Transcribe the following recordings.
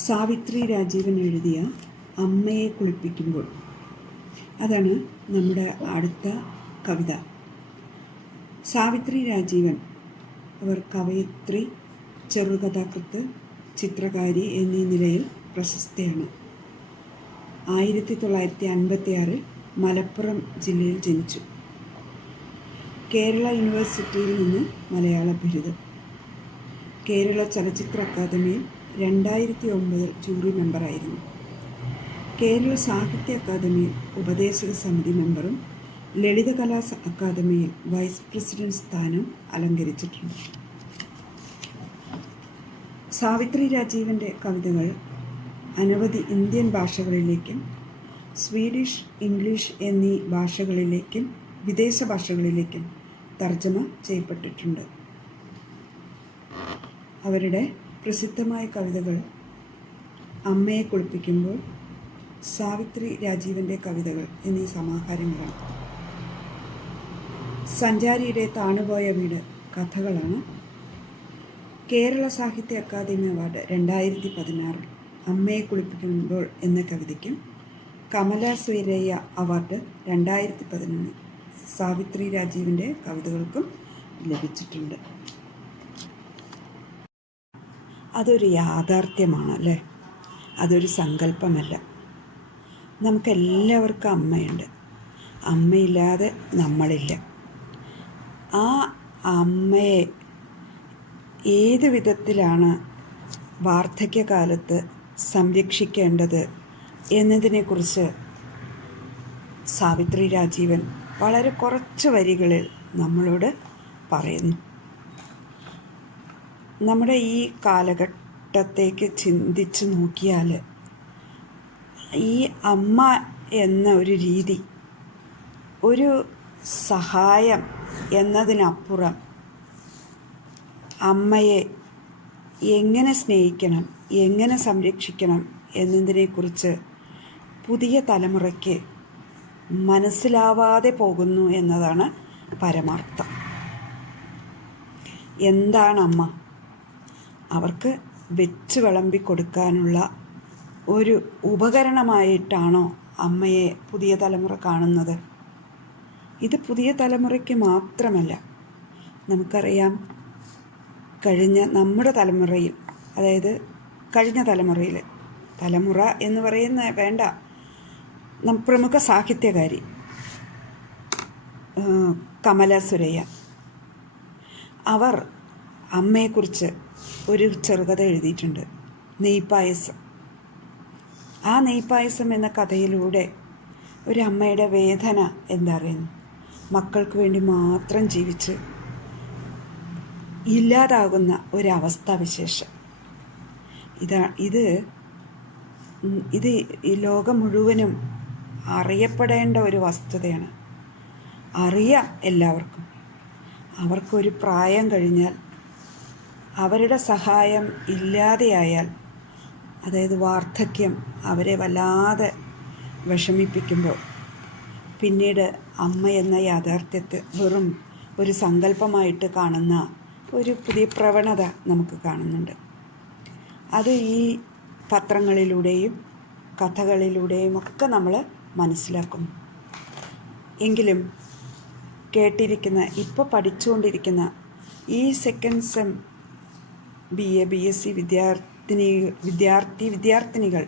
സാവിത്രി രാജീവൻ എഴുതിയ അമ്മയെ കുളിപ്പിക്കുമ്പോൾ, അതാണ് നമ്മുടെ അടുത്ത കവിത. സാവിത്രി രാജീവൻ അവർ കവയിത്രി, ചെറുകഥാകൃത്ത്, ചിത്രകാരി എന്നീ നിലയിൽ പ്രശസ്തയാണ്. 1956 മലപ്പുറം ജില്ലയിൽ ജനിച്ചു. കേരള യൂണിവേഴ്സിറ്റിയിൽ നിന്ന് മലയാള ബിരുദം. കേരള ചലച്ചിത്ര അക്കാദമിയിൽ 2009 ജൂറി മെമ്പറായിരുന്നു. കേരള സാഹിത്യ അക്കാദമിയിൽ ഉപദേശക സമിതി മെമ്പറും ലളിതകലാ അക്കാദമിയിൽ വൈസ് പ്രസിഡന്റ് സ്ഥാനം അലങ്കരിച്ചിട്ടുണ്ട്. സാവിത്രി രാജീവൻ്റെ കവിതകൾ അനവധി ഇന്ത്യൻ ഭാഷകളിലേക്കും സ്വീഡിഷ്, ഇംഗ്ലീഷ് എന്നീ ഭാഷകളിലേക്കും വിദേശ ഭാഷകളിലേക്കും തർജ്ജമ ചെയ്യപ്പെട്ടിട്ടുണ്ട്. അവരുടെ പ്രസിദ്ധമായ കവിതകൾ അമ്മയെ കുളിപ്പിക്കുമ്പോൾ, സാവിത്രി രാജീവൻ്റെ കവിതകൾ എന്നീ സമാഹാരങ്ങളാണ്. സഞ്ചാരിയുടെ താണുപോയ വീട് കഥകളാണ്. കേരള സാഹിത്യ അക്കാദമി അവാർഡ് 2016 അമ്മയെ കുളിപ്പിക്കുമ്പോൾ എന്ന കവിതയ്ക്കും, കമല സുരയ്യ അവാർഡ് 2011 സാവിത്രി രാജീവൻ്റെ കവിതകൾക്കും ലഭിച്ചിട്ടുണ്ട്. അതൊരു യാഥാർത്ഥ്യമാണ് അല്ലേ? അതൊരു സങ്കല്പമല്ല. നമുക്കെല്ലാവർക്കും അമ്മയുണ്ട്. അമ്മയില്ലാതെ നമ്മളില്ല. ആ അമ്മയെ ഏത് വിധത്തിലാണ് വാർദ്ധക്യകാലത്ത് സംരക്ഷിക്കേണ്ടത് എന്നതിനെക്കുറിച്ച് സാവിത്രി രാജീവൻ വളരെ കുറച്ച് വരികളിൽ നമ്മളോട് പറയുന്നു. നമ്മുടെ ഈ കാലഘട്ടത്തേക്ക് ചിന്തിച്ച് നോക്കിയാൽ ഈ അമ്മ എന്ന ഒരു രീതി, ഒരു സഹായം എന്നതിനപ്പുറം അമ്മയെ എങ്ങനെ സ്നേഹിക്കണം, എങ്ങനെ സംരക്ഷിക്കണം എന്നതിനെക്കുറിച്ച് പുതിയ തലമുറയ്ക്ക് മനസ്സിലാവാതെ പോകുന്നു എന്നതാണ് പരമാർത്ഥം. എന്താണ് അമ്മ? അവർക്ക് വെച്ച് വിളമ്പി കൊടുക്കാനുള്ള ഒരു ഉപകരണമായിട്ടാണോ അമ്മയെ പുതിയ തലമുറ കാണുന്നത്? ഇത് പുതിയ തലമുറയ്ക്ക് മാത്രമല്ല. നമുക്കറിയാം, നമ്മുടെ തലമുറയിൽ, അതായത് കഴിഞ്ഞ തലമുറയിൽ, തലമുറ എന്ന് പറയുന്ന വേണ്ട, പ്രമുഖ സാഹിത്യകാരി കമല സുരയ്യ, അവർ അമ്മയെക്കുറിച്ച് ഒരു ചെറുകഥ എഴുതിയിട്ടുണ്ട്, നെയ്പായസം. ആ നെയ്പായസം എന്ന കഥയിലൂടെ ഒരു അമ്മയുടെ വേദന എന്തറിയുന്നു. മക്കൾക്ക് വേണ്ടി മാത്രം ജീവിച്ച് ഇല്ലാതാകുന്ന ഒരവസ്ഥാവിശേഷം. ഇത് ഈ ലോകം മുഴുവനും അറിയപ്പെടേണ്ട ഒരു വസ്തുതയാണ്. അറിയാം എല്ലാവർക്കും. അവർക്കൊരു പ്രായം കഴിഞ്ഞാൽ, അവരുടെ സഹായം ഇല്ലാതെയായാൽ, അതായത് വാർദ്ധക്യം അവരെ വല്ലാതെ വിഷമിപ്പിക്കുമ്പോൾ, പിന്നീട് അമ്മ എന്ന യാഥാർത്ഥ്യത്തെ വെറും ഒരു സങ്കല്പമായിട്ട് കാണുന്ന ഒരു പുതിയ പ്രവണത നമുക്ക് കാണുന്നുണ്ട്. അത് ഈ പത്രങ്ങളിലൂടെയും കഥകളിലൂടെയും ഒക്കെ നമ്മൾ മനസ്സിലാക്കുന്നു. എങ്കിലും കേട്ടിരിക്കുന്ന, ഇപ്പോൾ പഠിച്ചുകൊണ്ടിരിക്കുന്ന ഈ സെക്കൻഡ് സെം BA BSc വിദ്യാർത്ഥിനികൾ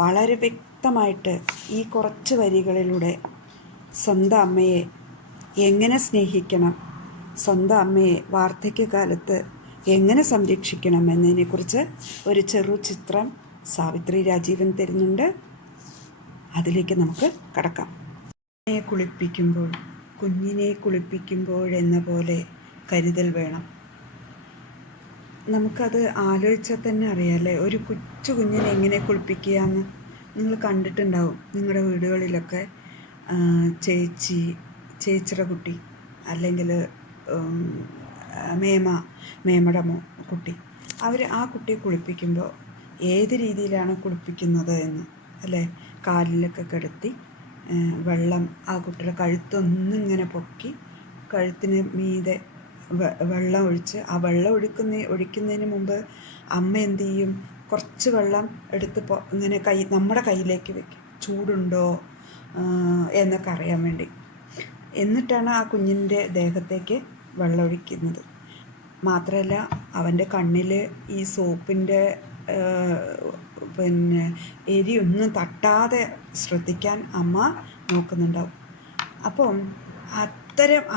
വളരെ വ്യക്തമായിട്ട് ഈ കുറച്ച് വരികളിലൂടെ സ്വന്തം അമ്മയെ എങ്ങനെ സ്നേഹിക്കണം, സ്വന്തം അമ്മയെ വാർദ്ധക്യകാലത്ത് എങ്ങനെ സംരക്ഷിക്കണം എന്നതിനെക്കുറിച്ച് ഒരു ചെറു ചിത്രം സാവിത്രി രാജീവൻ തരുന്നുണ്ട്. അതിലേക്ക് നമുക്ക് കടക്കാം. കുഞ്ഞിനെ കുളിപ്പിക്കുമ്പോഴെന്ന പോലെ കരുതൽ വേണം. നമുക്കത് ആലോചിച്ചാൽ തന്നെ അറിയാമല്ലേ, ഒരു കൊച്ചു കുഞ്ഞിനെ എങ്ങനെ കുളിപ്പിക്കുക എന്ന്. നിങ്ങൾ കണ്ടിട്ടുണ്ടാവും നിങ്ങളുടെ വീടുകളിലൊക്കെ. ചേച്ചിയുടെ കുട്ടി, അല്ലെങ്കിൽ മേമയുടെ കുട്ടി, അവർ ആ കുട്ടിയെ കുളിപ്പിക്കുമ്പോൾ ഏത് രീതിയിലാണ് കുളിപ്പിക്കുന്നത് എന്ന് അല്ലേ? കാലിലൊക്കെ കിടത്തി വെള്ളം ആ കുട്ടിയുടെ കഴുത്തൊന്നിങ്ങനെ പൊക്കി കഴുത്തിന് മീതെ വെള്ളം ഒഴിച്ച്, ആ വെള്ളം ഒഴിക്കുന്നതിന് മുമ്പ് അമ്മ എന്ത് ചെയ്യും? കുറച്ച് വെള്ളം എടുത്ത് ഇങ്ങനെ നമ്മുടെ കയ്യിലേക്ക് വെക്കും, ചൂടുണ്ടോ എന്നൊക്കെ അറിയാൻ വേണ്ടി. എന്നിട്ടാണ് ആ കുഞ്ഞിൻ്റെ ദേഹത്തേക്ക് വെള്ളമൊഴിക്കുന്നത്. മാത്രമല്ല അവൻ്റെ കണ്ണിൽ ഈ സോപ്പിൻ്റെ എരിയൊന്നും തട്ടാതെ ശ്രദ്ധിക്കാൻ അമ്മ നോക്കുന്നുണ്ടാവും. അപ്പം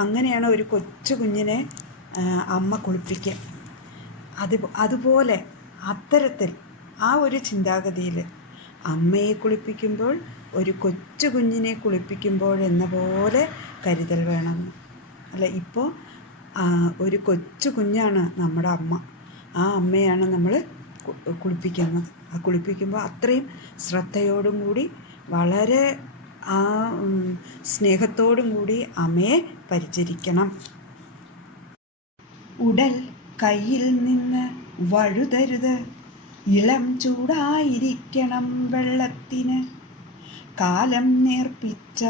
അങ്ങനെയാണ് ഒരു കൊച്ചു കുഞ്ഞിനെ അമ്മ കുളിപ്പിക്കുക. അതുപോലെ അത്തരത്തിൽ ആ ഒരു ചിന്താഗതിയിൽ അമ്മയെ കുളിപ്പിക്കുമ്പോൾ ഒരു കൊച്ചു കുഞ്ഞിനെ കുളിപ്പിക്കുമ്പോൾ എന്ന പോലെ കരുതൽ വേണം. അല്ല, ഇപ്പോൾ ഒരു കൊച്ചു കുഞ്ഞാണ് നമ്മുടെ അമ്മ. ആ അമ്മയാണ് നമ്മൾ കുളിപ്പിക്കുന്നത്. ആ കുളിപ്പിക്കുമ്പോൾ അത്രയും ശ്രദ്ധയോടും കൂടി വളരെ സ്നേഹത്തോടും കൂടി അമ്മയെ പരിചരിക്കണം. ഉടൽ കയ്യിൽ നിന്ന് വഴുതരുത്, ഇളം ചൂടായിരിക്കണം വെള്ളത്തിന്. കാലം നേർപ്പിച്ച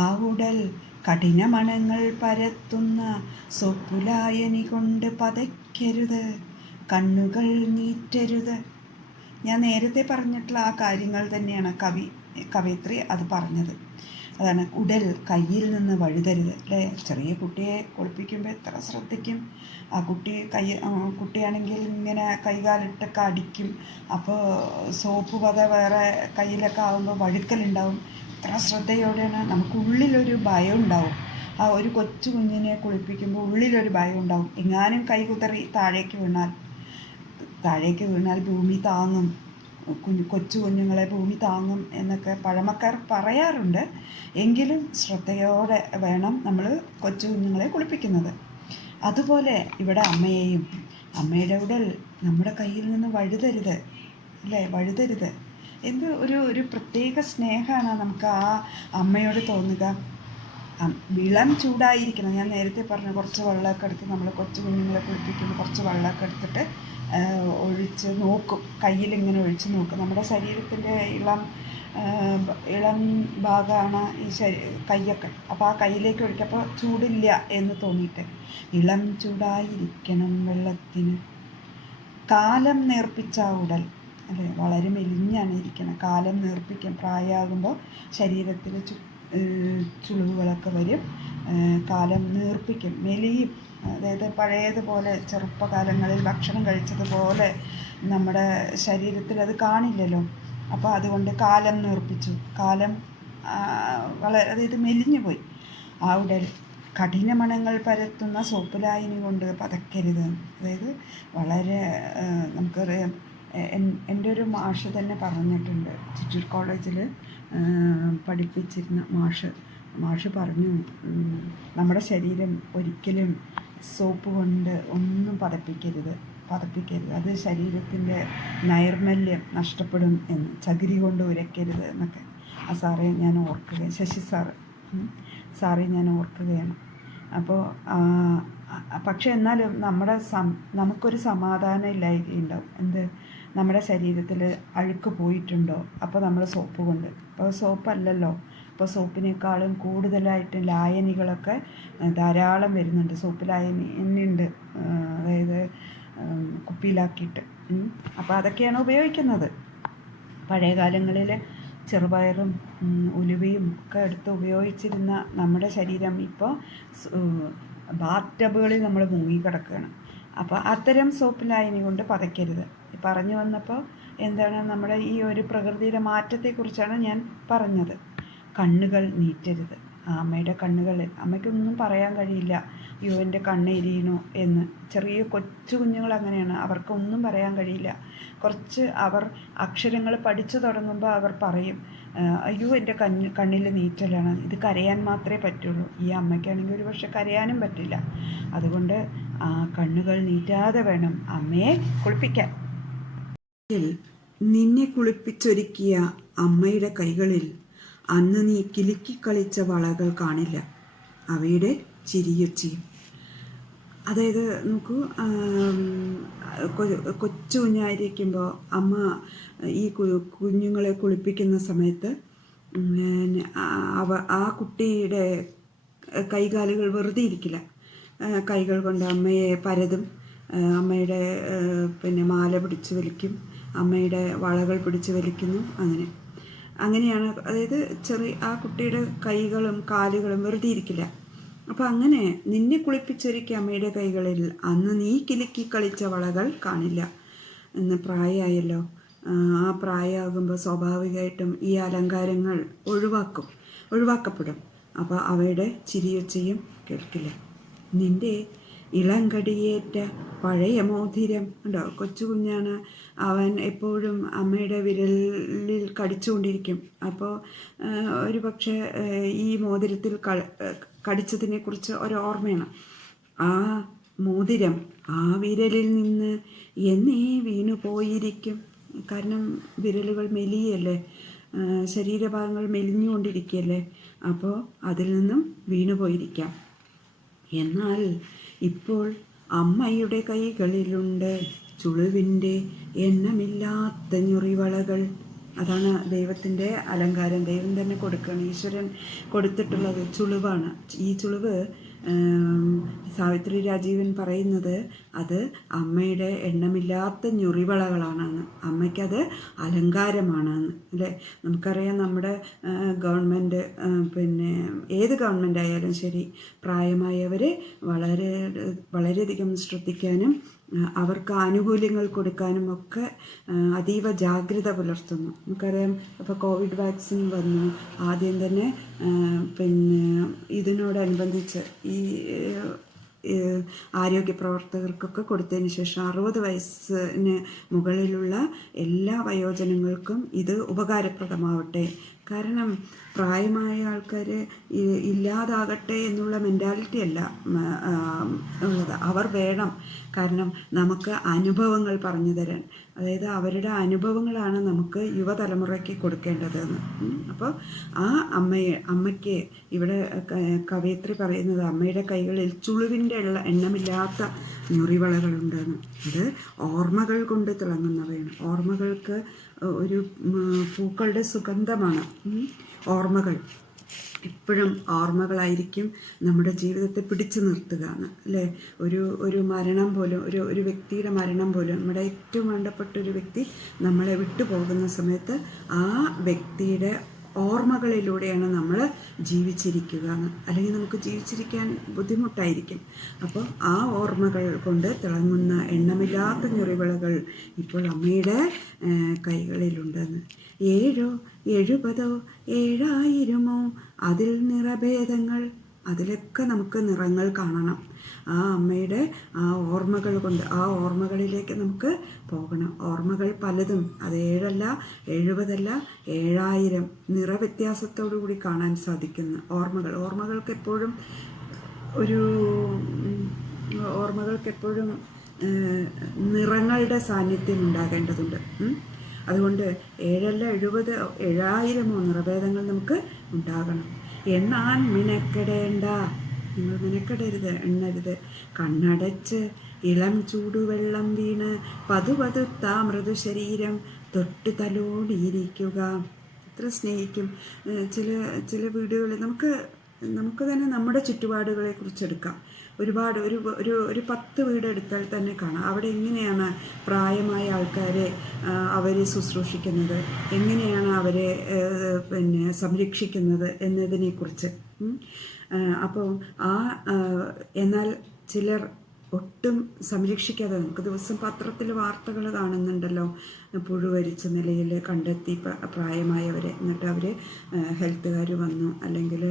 ആ ഉടൽ കഠിനമണങ്ങൾ പരത്തുന്ന സൊപ്പുലായനി കൊണ്ട് പതയ്ക്കരുത്, കണ്ണുകൾ നീറ്റരുത്. ഞാൻ നേരത്തെ പറഞ്ഞിട്ടുള്ള ആ കാര്യങ്ങൾ തന്നെയാണ് കവയിത്രി അത് പറഞ്ഞത്. അതാണ് ഉടൽ കയ്യിൽ നിന്ന് വഴുതരുത്. അല്ലേ, ചെറിയ കുട്ടിയെ കുളിപ്പിക്കുമ്പോൾ എത്ര ശ്രദ്ധിക്കും. ആ കുട്ടിയാണെങ്കിൽ ഇങ്ങനെ കൈകാലിട്ടൊക്കെ അടിക്കും. അപ്പോൾ സോപ്പ് പത വേറെ കയ്യിലൊക്കെ ആകുമ്പോൾ വഴുക്കലുണ്ടാവും. എത്ര ശ്രദ്ധയോടെയാണ്. നമുക്കുള്ളിലൊരു ഭയം ഉണ്ടാവും. ആ ഒരു കൊച്ചു കുഞ്ഞിനെ കുളിപ്പിക്കുമ്പോൾ ഉള്ളിലൊരു ഭയം ഉണ്ടാവും. എങ്ങാനും കൈ കുതറി താഴേക്ക് വീണാൽ ഭൂമി താങ്ങും, കൊച്ചു കുഞ്ഞുങ്ങളെ ഭൂമി താങ്ങും എന്നൊക്കെ പഴമക്കാർ പറയാറുണ്ട്. എങ്കിലും ശ്രദ്ധയോടെ വേണം നമ്മൾ കൊച്ചു കുഞ്ഞുങ്ങളെ കുളിപ്പിക്കുന്നത്. അതുപോലെ ഇവിടെ അമ്മയെയും, അമ്മയുടെ ഉടൽ നമ്മുടെ കയ്യിൽ നിന്ന് വഴുതരുത്. അല്ലേ, വഴുതരുത്. ഒരു പ്രത്യേക സ്നേഹമാണ് നമുക്ക് ആ അമ്മയോട് തോന്നുക. ഇളം ചൂടായിരിക്കണം. ഞാൻ നേരത്തെ പറഞ്ഞു, കുറച്ച് വെള്ളമൊക്കെ എടുത്ത് നമ്മൾ കൊച്ചു കുഞ്ഞുങ്ങളെ കുളിപ്പിക്കുമ്പോൾ കുറച്ച് വെള്ളമൊക്കെ എടുത്തിട്ട് ഒഴിച്ച് നോക്കും, കയ്യിലിങ്ങനെ ഒഴിച്ച് നോക്കും. നമ്മുടെ ശരീരത്തിൻ്റെ ഇളം ഭാഗമാണ് ഈ കൈയൊക്കെ. അപ്പോൾ ആ കയ്യിലേക്ക് ഒഴിക്കപ്പോൾ ചൂടില്ല എന്ന് തോന്നിയിട്ട് ഇളം ചൂടായിരിക്കണം വെള്ളത്തിന്. കാലം നേർപ്പിച്ച ഉടൽ, അല്ലേ, വളരെ മെലിഞ്ഞാണ് ഇരിക്കണം. കാലം നേർപ്പിക്കും. പ്രായമാകുമ്പോൾ ശരീരത്തിൽ ചുളിവുകളൊക്കെ വരും. കാലം നേർപ്പിക്കും, മെലിയും. അതായത് പഴയതുപോലെ ചെറുപ്പകാലങ്ങളിൽ ഭക്ഷണം കഴിച്ചതുപോലെ നമ്മുടെ ശരീരത്തിൽ അത് കാണില്ലല്ലോ. അപ്പോൾ അതുകൊണ്ട് കാലം നേർപ്പിച്ചു. കാലം അതായത് മെലിഞ്ഞു പോയി. ആ ഉടൽ കഠിനമണങ്ങൾ പരത്തുന്ന സോപ്പുലായനി കൊണ്ട് പതക്കരുത്. അതായത് വളരെ നമുക്കറിയാം, എൻ്റെ ഒരു മാഷ് തന്നെ പറഞ്ഞിട്ടുണ്ട്. ചിറ്റൂർ കോളേജിൽ പഠിപ്പിച്ചിരുന്ന മാഷ് പറഞ്ഞു, നമ്മുടെ ശരീരം ഒരിക്കലും സോപ്പ് കൊണ്ട് ഒന്നും പതപ്പിക്കരുത്. അത് ശരീരത്തിൻ്റെ നൈർമല്യം നഷ്ടപ്പെടും എന്ന്. ചകിരി കൊണ്ട് ഉരയ്ക്കരുത് എന്നൊക്കെ. ആ സാറെ ഞാൻ ഓർക്കുകയാണ്, ശശി സാറെ ഞാൻ ഓർക്കുകയാണ്. അപ്പോൾ പക്ഷെ എന്നാലും നമുക്കൊരു സമാധാനം ഇല്ലായ്കയുണ്ടാവും. നമ്മുടെ ശരീരത്തിൽ അഴുക്ക് പോയിട്ടുണ്ടോ, അപ്പോൾ നമ്മൾ സോപ്പ് കൊണ്ട്, അപ്പോൾ സോപ്പല്ലല്ലോ, അപ്പോൾ സോപ്പിനേക്കാളും കൂടുതലായിട്ട് ലായനികളൊക്കെ ധാരാളം വരുന്നുണ്ട്. സോപ്പ് ലായനി ഉണ്ട്, അതായത് കുപ്പിയിലാക്കിയിട്ട്. അപ്പോൾ അതൊക്കെയാണ് ഉപയോഗിക്കുന്നത്. പഴയ കാലങ്ങളിൽ ചെറുപയറും ഉലുവയും ഒക്കെ എടുത്ത് ഉപയോഗിച്ചിരുന്ന നമ്മുടെ ശരീരം ഇപ്പോൾ ബാത്ത് ടബുകളിൽ നമ്മൾ മുങ്ങിക്കിടക്കുകയാണ്. അപ്പോൾ അത്തരം സോപ്പ് ലായനി കൊണ്ട് പതയ്ക്കരുത്. പറഞ്ഞു വന്നപ്പോൾ എന്താണ്, നമ്മുടെ ഈ ഒരു പ്രകൃതിയുടെ മാറ്റത്തെക്കുറിച്ചാണ് ഞാൻ പറഞ്ഞത്. കണ്ണുകൾ നീറ്റരുത്. അമ്മയുടെ അമ്മയ്ക്കൊന്നും പറയാൻ കഴിയില്ല, അയ്യോ എൻ്റെ കണ്ണ് എരിയണു എന്ന്. ചെറിയ കൊച്ചു കുഞ്ഞുങ്ങൾ അങ്ങനെയാണ്, അവർക്കൊന്നും പറയാൻ കഴിയില്ല. കുറച്ച് അവർ അക്ഷരങ്ങൾ പഠിച്ചു തുടങ്ങുമ്പോൾ അവർ പറയും, അയ്യോ എൻ്റെ കണ്ണിൽ നീറ്റലാണ്. ഇത് കരയാൻ മാത്രമേ പറ്റുള്ളൂ. ഈ അമ്മയ്ക്കാണെങ്കിൽ ഒരു പക്ഷെ കരയാനും പറ്റില്ല. അതുകൊണ്ട് കണ്ണുകൾ നീറ്റാതെ വേണം അമ്മയെ കുളിപ്പിക്കാൻ. നിന്നെ കുളിപ്പിച്ചൊരുക്കിയ അമ്മയുടെ കൈകളിൽ അന്ന് നീ കിലുക്കിക്കളിച്ച വളകൾ കാണില്ല, അവയുടെ ചിരിയൊച്ചിയും. അതായത് നോക്കൂ, കൊച്ചു കുഞ്ഞായിരിക്കുമ്പോൾ അമ്മ ഈ കുഞ്ഞുങ്ങളെ കുളിപ്പിക്കുന്ന സമയത്ത് ആ കുട്ടിയുടെ കൈകാലുകൾ വെറുതെ ഇരിക്കില്ല. കൈകൾ കൊണ്ട് അമ്മയെ പരതും. അമ്മയുടെ പിന്നെ മാല പിടിച്ച് വലിക്കും, അമ്മയുടെ വളകൾ പിടിച്ച് വലിക്കുന്നു. അങ്ങനെയാണ്. അതായത് ആ കുട്ടിയുടെ കൈകളും കാലുകളും വെറുതെ ഇരിക്കില്ല. അപ്പോൾ അങ്ങനെ നിന്നെ കുളിപ്പിച്ചൊരുക്കിയ അമ്മയുടെ കൈകളിൽ അന്ന് നീ കിലുക്കി കളിച്ച വളകൾ കാണില്ല. ഇന്ന് പ്രായമായല്ലോ. ആ പ്രായമാകുമ്പോൾ സ്വാഭാവികമായിട്ടും ഈ അലങ്കാരങ്ങൾ ഒഴിവാക്കപ്പെടും. അപ്പോൾ അവയുടെ ചിരിയൊച്ചയും കേൾക്കില്ല. നിന്റെ ഇളങ്കടിയേറ്റ പഴയ മോതിരം ഉണ്ടോ, കൊച്ചു കുഞ്ഞാണ്, അവൻ എപ്പോഴും അമ്മയുടെ വിരലിൽ കടിച്ചുകൊണ്ടിരിക്കും. അപ്പോൾ ഒരു പക്ഷേ ഈ മോതിരത്തിൽ കടിച്ചതിനെക്കുറിച്ച് ഓർമ്മയാണ്. ആ മോതിരം ആ വിരലിൽ നിന്ന് എന്നേ വീണു പോയിരിക്കും. കാരണം വിരലുകൾ മെലിയല്ലേ, ശരീരഭാഗങ്ങൾ മെലിഞ്ഞുകൊണ്ടിരിക്കുകയല്ലേ. അപ്പോൾ അതിൽ നിന്നും വീണു പോയിരിക്കാം. എന്നാൽ ഇപ്പോൾ അമ്മയുടെ കൈകളിലുണ്ട് ചുളിവിൻ്റെ എണ്ണമില്ലാത്ത ഞൊറിവളകൾ. അതാണ് ദൈവത്തിൻ്റെ അലങ്കാരം. ദൈവം തന്നെ കൊടുക്കുകയാണ്, ഈശ്വരൻ കൊടുത്തിട്ടുള്ളത് ചുളിവാണ്. ഈ ചുളിവ് സാവിത്രി രാജീവൻ പറയുന്നത് അത് അമ്മയുടെ എണ്ണമില്ലാത്ത ഞൊറിവളകളാണെന്ന്, അമ്മയ്ക്കത് അലങ്കാരമാണെന്ന്. അല്ലേ? നമുക്കറിയാം നമ്മുടെ ഗവൺമെൻറ്, പിന്നെ ഏത് ഗവൺമെൻറ് ആയാലും ശരി, പ്രായമായവർ വളരെയധികം ശ്രദ്ധിക്കാനും അവർക്ക് ആനുകൂല്യങ്ങൾ കൊടുക്കാനും ഒക്കെ അതീവ ജാഗ്രത പുലർത്തുന്നു. നമുക്കറിയാം, ഇപ്പോൾ കോവിഡ് വാക്സിൻ വന്നു. ആദ്യം തന്നെ പിന്നെ ഇതിനോടനുബന്ധിച്ച് ഈ ആരോഗ്യ പ്രവർത്തകർക്കൊക്കെ കൊടുത്തതിന് ശേഷം 60 വയസ്സിന് മുകളിലുള്ള എല്ലാ വയോജനങ്ങൾക്കും ഇത് ഉപകാരപ്രദമാവട്ടെ. കാരണം പ്രായമായ ആൾക്കാർ ഇല്ലാതാകട്ടെ എന്നുള്ള മെൻറ്റാലിറ്റി അല്ല ഉള്ളത്, അവർ വേണം. കാരണം നമുക്ക് അനുഭവങ്ങൾ പറഞ്ഞു തരാൻ, അതായത് അവരുടെ അനുഭവങ്ങളാണ് നമുക്ക് യുവതലമുറയ്ക്ക് കൊടുക്കേണ്ടതെന്ന്. അപ്പോൾ ആ അമ്മയ്ക്ക് ഇവിടെ കവയിത്രി പറയുന്നത് അമ്മയുടെ കൈകളിൽ ചുളിവിൻ്റെ എണ്ണമില്ലാത്ത ഞൊറിവളകളുണ്ടെന്ന്. അത് ഓർമ്മകൾ കൊണ്ട് തിളങ്ങുന്നവയാണ്. ഓർമ്മകൾക്ക് ഒരു പൂക്കളുടെ സുഗന്ധമാണ് ഓർമ്മകൾ. എപ്പോഴും ഓർമ്മകളായിരിക്കും നമ്മുടെ ജീവിതത്തെ പിടിച്ചു നിർത്തുക എന്ന്, അല്ലേ? ഒരു മരണം പോലും, ഒരു വ്യക്തിയുടെ മരണം പോലും, നമ്മുടെ ഏറ്റവും വേണ്ടപ്പെട്ട ഒരു വ്യക്തി നമ്മളെ വിട്ടു പോകുന്ന സമയത്ത് ആ വ്യക്തിയുടെ ഓർമ്മകളിലൂടെയാണ് നമ്മൾ ജീവിച്ചിരിക്കുക എന്ന്. അല്ലെങ്കിൽ നമുക്ക് ജീവിച്ചിരിക്കാൻ ബുദ്ധിമുട്ടായിരിക്കും. അപ്പോൾ ആ ഓർമ്മകൾ കൊണ്ട് തിളങ്ങുന്ന എണ്ണമില്ലാത്ത ഞൊറിവിളകൾ ഇപ്പോൾ അമ്മയുടെ കൈകളിലുണ്ടെന്ന്. 7 70 7000 അതിൽ നിറഭേദങ്ങൾ, അതിലൊക്കെ നമുക്ക് നിറങ്ങൾ കാണണം. ആ അമ്മയുടെ ആ ഓർമ്മകൾ കൊണ്ട് ആ ഓർമ്മകളിലേക്ക് നമുക്ക് പോകണം. ഓർമ്മകൾ പലതും, അത് 7 അല്ല 70 അല്ല 7000 നിറവ്യത്യാസത്തോടു കൂടി കാണാൻ സാധിക്കുന്ന ഓർമ്മകൾക്കെപ്പോഴും നിറങ്ങളുടെ സാന്നിധ്യം ഉണ്ടാകേണ്ടതുണ്ട്. അതുകൊണ്ട് 7 അല്ല 70 7000 നിറഭേദങ്ങൾ നമുക്ക് ഉണ്ടാകണം. എണ്ണാൻ മിനക്കെടേണ്ട, നിങ്ങൾ മിനക്കെടരുത്, എണ്ണരുത്. കണ്ണടച്ച് ഇളം ചൂടുവെള്ളം വീണ് പതുപതുത്ത മൃദു ശരീരം തൊട്ട് തലോടിയിരിക്കുക. എത്ര സ്നേഹിക്കും. ചില വീടുകളിൽ നമുക്ക് തന്നെ നമ്മുടെ ചുറ്റുപാടുകളെ കുറിച്ചെടുക്കാം. ഒരുപാട് ഒരു 10 വീടെടുത്താൽ തന്നെ കാണാം അവിടെ എങ്ങനെയാണ് പ്രായമായ ആൾക്കാരെ അവർ ശുശ്രൂഷിക്കുന്നത്, എങ്ങനെയാണ് അവരെ പിന്നെ സംരക്ഷിക്കുന്നത് എന്നതിനെക്കുറിച്ച്. അപ്പോൾ എന്നാൽ ചിലർ ഒട്ടും സംരക്ഷിക്കാതെ, നമുക്ക് ദിവസം പത്രത്തിൽ വാർത്തകൾ കാണുന്നുണ്ടല്ലോ, പുഴുവരിച്ച നിലയിൽ കണ്ടെത്തി പ്രായമായവരെ. എന്നിട്ട് അവർ ഹെൽത്തുകാർ വന്നു, അല്ലെങ്കിൽ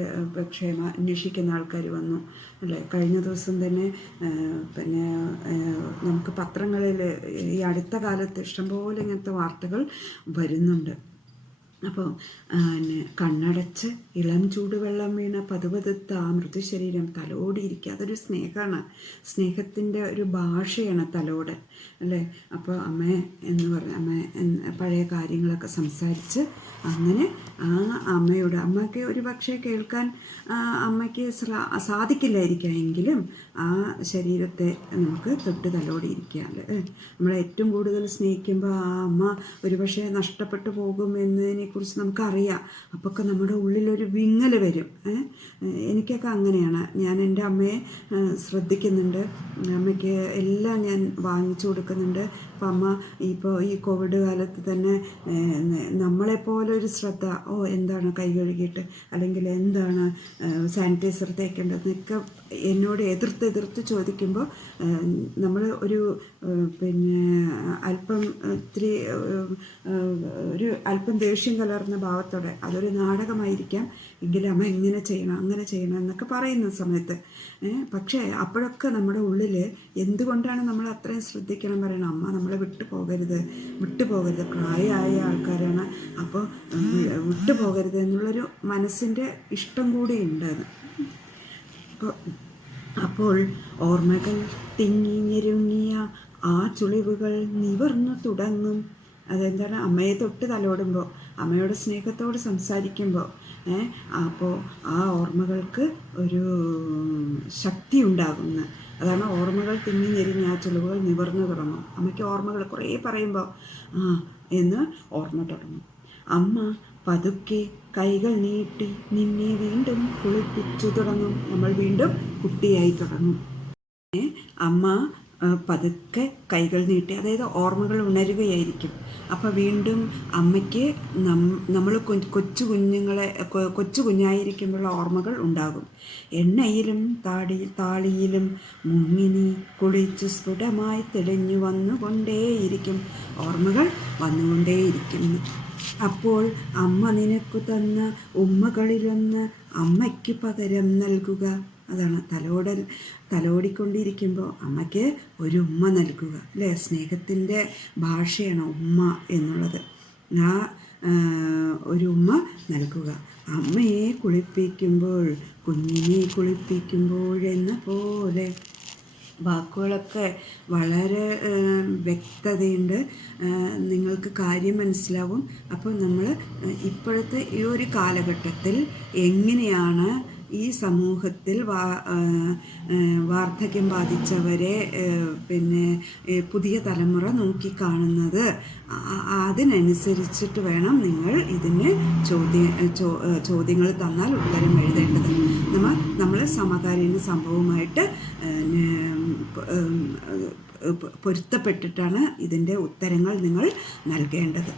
ക്ഷേമ അന്വേഷിക്കുന്ന ആൾക്കാർ വന്നു, അല്ലേ? കഴിഞ്ഞ ദിവസം തന്നെ പിന്നെ നമുക്ക് പത്രങ്ങളിൽ ഈ അടുത്ത കാലത്ത് ഇഷ്ടംപോലെ ഇങ്ങനത്തെ വാർത്തകൾ വരുന്നുണ്ട്. അപ്പോൾ കണ്ണടച്ച് ഇളം ചൂടുവെള്ളം വീണ് പതുപതുത്ത ആ മൃദുശരീരം തലോടിയിരിക്കുക. അതൊരു സ്നേഹമാണ്, സ്നേഹത്തിൻ്റെ ഒരു ഭാഷയാണ് തലോടൽ, അല്ലേ? അപ്പോൾ അമ്മേ എന്ന് പറഞ്ഞ അമ്മ പഴയ കാര്യങ്ങളൊക്കെ സംസാരിച്ച് അങ്ങനെ ആ അമ്മയ്ക്ക് ഒരു പക്ഷേ കേൾക്കാൻ അമ്മയ്ക്ക് സാധിക്കില്ലായിരിക്കാം, എങ്കിലും ആ ശരീരത്തെ നമുക്ക് തൊട്ട് തലോടിയിരിക്കുക. നമ്മളെ ഏറ്റവും കൂടുതൽ സ്നേഹിക്കുമ്പോൾ ആ അമ്മ ഒരുപക്ഷെ നഷ്ടപ്പെട്ടു പോകും എന്നതിനെക്കുറിച്ച് നമുക്കറിയാം. അപ്പൊക്കെ നമ്മുടെ ഉള്ളിലൊരു വിങ്ങൽ വരും. എനിക്കൊക്കെ അങ്ങനെയാണ്. ഞാൻ എൻ്റെ അമ്മയെ ശ്രദ്ധിക്കുന്നുണ്ട്, അമ്മയ്ക്ക് എല്ലാം ഞാൻ വാങ്ങിച്ചു കൊടുക്കുന്നുണ്ട്. അപ്പം അമ്മ ഇപ്പോൾ ഈ കോവിഡ് കാലത്ത് തന്നെ നമ്മളെപ്പോലെ ഒരു ശ്രദ്ധ, എന്താണ് കൈ കഴുകിയിട്ട് അല്ലെങ്കിൽ എന്താണ് സാനിറ്റൈസർ തേക്കേണ്ടതെന്നൊക്കെ എന്നോട് എതിർത്ത് ചോദിക്കുമ്പോൾ നമ്മൾ ഒരു അല്പം ഇത്തിരി ഒരു അല്പം ദേഷ്യം കലർന്ന ഭാവത്തോടെ, അതൊരു നാടകമായിരിക്കാം എങ്കിലും അമ്മ എങ്ങനെ ചെയ്യണം അങ്ങനെ ചെയ്യണം എന്നൊക്കെ പറയുന്ന സമയത്ത് പക്ഷേ അപ്പോഴൊക്കെ നമ്മുടെ ഉള്ളിൽ എന്തുകൊണ്ടാണ് നമ്മൾ അത്രയും ശ്രദ്ധിക്കണം പറയണം, അമ്മ നമ്മളെ വിട്ടു പോകരുത്, പ്രായമായ ആൾക്കാരാണ്, അപ്പോൾ വിട്ടു പോകരുത് എന്നുള്ളൊരു മനസ്സിൻ്റെ ഇഷ്ടം കൂടി ഉണ്ട്. അപ്പോൾ ഓർമ്മകൾ തിങ്ങി ഞെരുങ്ങിയ ആ ചുളിവുകൾ നിവർന്നു തുടങ്ങും. അതെന്താണ്, അമ്മയെ തൊട്ട് തലോടുമ്പോൾ, അമ്മയോട് സ്നേഹത്തോട് സംസാരിക്കുമ്പോൾ അപ്പോൾ ആ ഓർമ്മകൾക്ക് ഒരു ശക്തി ഉണ്ടാകുന്നു. അതാണ് ഓർമ്മകൾ തിങ്ങി ഞെരിഞ്ഞ ആ ചുളിവുകൾ നിവർന്നു തുടങ്ങും. അമ്മയ്ക്ക് ഓർമ്മകൾ കുറേ പറയുമ്പോൾ എന്ന് ഓർമ്മ തുടങ്ങും. അമ്മ പതുക്കെ കൈകൾ നീട്ടി നിന്നെ വീണ്ടും കുളിപ്പിച്ചു തുടങ്ങും. നമ്മൾ വീണ്ടും കുട്ടിയായി തുടങ്ങും. അമ്മ പതുക്കെ കൈകൾ നീട്ടി, അതായത് ഓർമ്മകൾ ഉണരുകയായിരിക്കും. അപ്പോൾ വീണ്ടും അമ്മയ്ക്ക് നമ്മൾ കൊച്ചു കുഞ്ഞായിരിക്കുമ്പോഴുള്ള ഓർമ്മകൾ ഉണ്ടാകും. എണ്ണയിലും താളിയിലും മുങ്ങിനി കുളിച്ച് സ്ഫുടമായി തെളിഞ്ഞു വന്നുകൊണ്ടേയിരിക്കും. ഓർമ്മകൾ വന്നുകൊണ്ടേയിരിക്കുന്നു. അപ്പോൾ അമ്മ നിനക്കു തന്ന ഉമ്മകളിലൊന്ന് അമ്മയ്ക്ക് പകരം നൽകുക. അതാണ് തലോടിക്കൊണ്ടിരിക്കുമ്പോൾ അമ്മയ്ക്ക് ഒരു ഉമ്മ നൽകുക, അല്ലേ? സ്നേഹത്തിൻ്റെ ഭാഷയാണ് ഉമ്മ എന്നുള്ളത്. ആ ഒരു ഉമ്മ നൽകുക. അമ്മയെ കുളിപ്പിക്കുമ്പോൾ കുഞ്ഞിനെ കുളിപ്പിക്കുമ്പോഴെന്ന പോലെ. വാക്കുകളൊക്കെ വളരെ വ്യക്തതയുണ്ട്, നിങ്ങൾക്ക് കാര്യം മനസ്സിലാവും. അപ്പോൾ നമ്മൾ ഇപ്പോഴത്തെ ഈ ഒരു കാലഘട്ടത്തിൽ എങ്ങനെയാണ് ഈ സമൂഹത്തിൽ വാർദ്ധക്യം ബാധിച്ചവരെ പുതിയ തലമുറ നോക്കിക്കാണുന്നത്, അതിനനുസരിച്ചിട്ട് വേണം നിങ്ങൾ ഇതിന് ചോദ്യങ്ങൾ തന്നാൽ ഉത്തരം എഴുതേണ്ടത്. നമ്മൾ സമകാലീന സംഭവമായിട്ട് പൊരുത്തപ്പെട്ടിട്ടാണ് ഇതിൻ്റെ ഉത്തരങ്ങൾ നിങ്ങൾ നൽകേണ്ടത്.